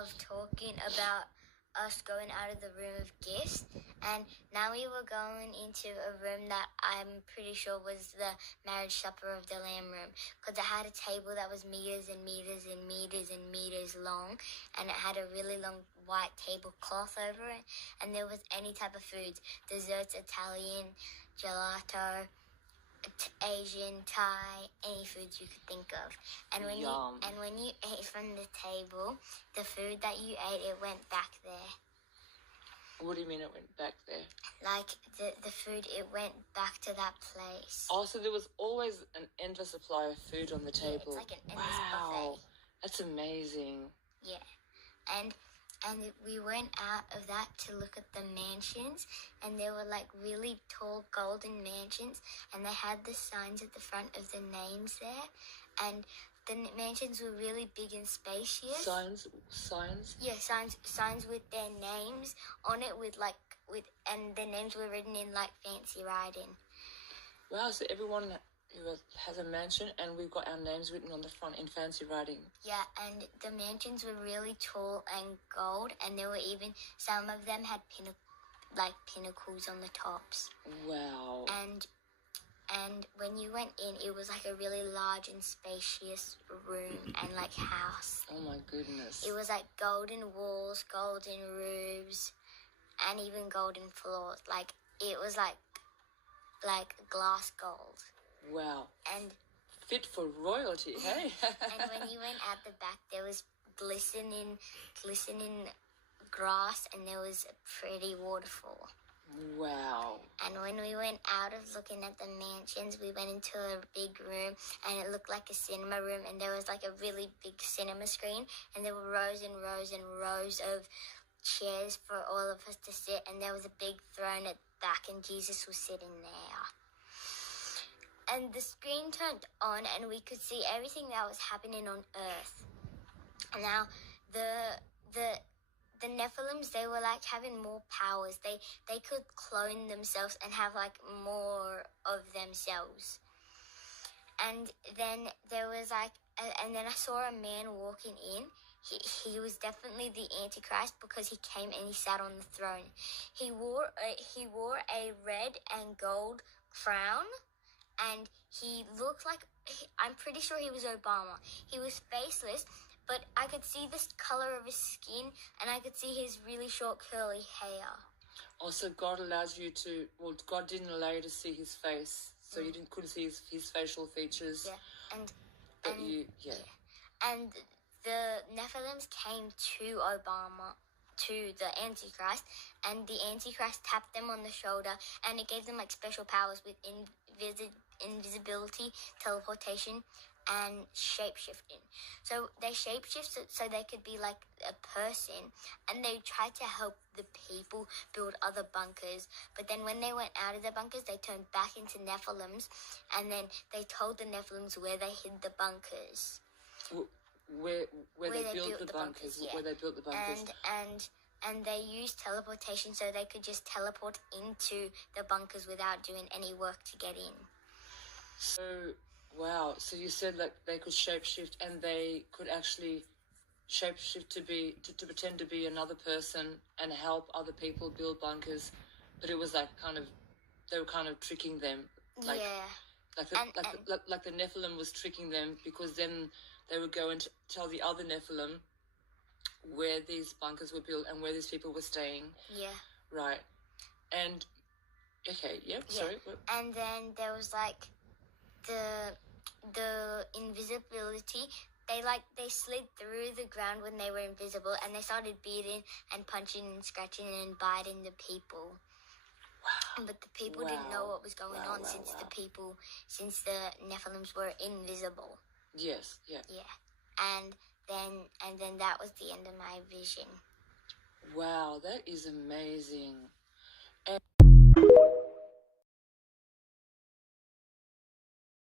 of talking about us going out of the room of gifts, and now we were going into a room that I'm pretty sure was the marriage supper of the Lamb room, because it had a table that was meters and meters and meters and meters long, and it had a really long white tablecloth over it, and there was any type of foods, desserts, Italian, gelato, Asian, Thai, any foods you could think of. And when you ate from the table, the food that you ate, it went back there. What do you mean it went back there? Like the food, it went back to that place. Oh, so there was always an endless supply of food on the table. Yeah, it's like an endless buffet. That's amazing. Yeah. And we went out of that to look at the mansions, and they were like really tall golden mansions, and they had the signs at the front of the names there, and the mansions were really big and spacious. Signs? Yeah, signs with their names on it, and their names were written in like fancy writing. Wow, so everyone who has a mansion, and we've got our names written on the front in fancy writing. Yeah, and the mansions were really tall and gold, and there were even, some of them had pinnacles on the tops. Wow. And when you went in, it was like a really large and spacious room and like house. Oh my goodness. It was like golden walls, golden roofs, and even golden floors. Like, it was like glass gold. Wow. And fit for royalty, hey? And when you went at the back, there was glistening grass, and there was a pretty waterfall. Wow. And when we went out of looking at the mansions, we went into a big room, and it looked like a cinema room, and there was like a really big cinema screen, and there were rows and rows and rows of chairs for all of us to sit, and there was a big throne at the back, and Jesus was sitting there. And the screen turned on, and we could see everything that was happening on Earth. And now the Nephilims, they were like having more powers. They could clone themselves and have like more of themselves. And then there was like, and then I saw a man walking in. He was definitely the Antichrist, because he came and he sat on the throne. He wore a red and gold crown, and he looked like, I'm pretty sure he was Obama. He was faceless, but I could see the color of his skin, and I could see his really short curly hair. Also, God allows you to, well, God didn't allow you to see his face, so you couldn't see his facial features. Yeah, and the Nephilims came to Obama, to the Antichrist, and the Antichrist tapped them on the shoulder, and it gave them like special powers with invisibility, teleportation, and shape-shifting. So they shape-shifted so they could be like a person, and they tried to help the people build other bunkers. But then when they went out of the bunkers, they turned back into Nephilims, and then they told the Nephilims where they hid the bunkers. Where they built the bunkers. Yeah. Where they built the bunkers. And they used teleportation, so they could just teleport into the bunkers without doing any work to get in. So, wow. So you said like they could shapeshift, and they could actually shapeshift to pretend to be another person and help other people build bunkers, but it was like they were kind of tricking them. Like, yeah. Like the Nephilim was tricking them, because then they would go and tell the other Nephilim where these bunkers were built and where these people were staying. Yeah. Right. And okay, yep, yeah. Sorry. And then there was like the invisibility. They slid through the ground when they were invisible, and they started beating and punching and scratching and biting the people. Wow. But the people didn't know what was going on, since the Nephilims were invisible. Yes, yeah. Yeah. And then that was the end of my vision. Wow, that is amazing.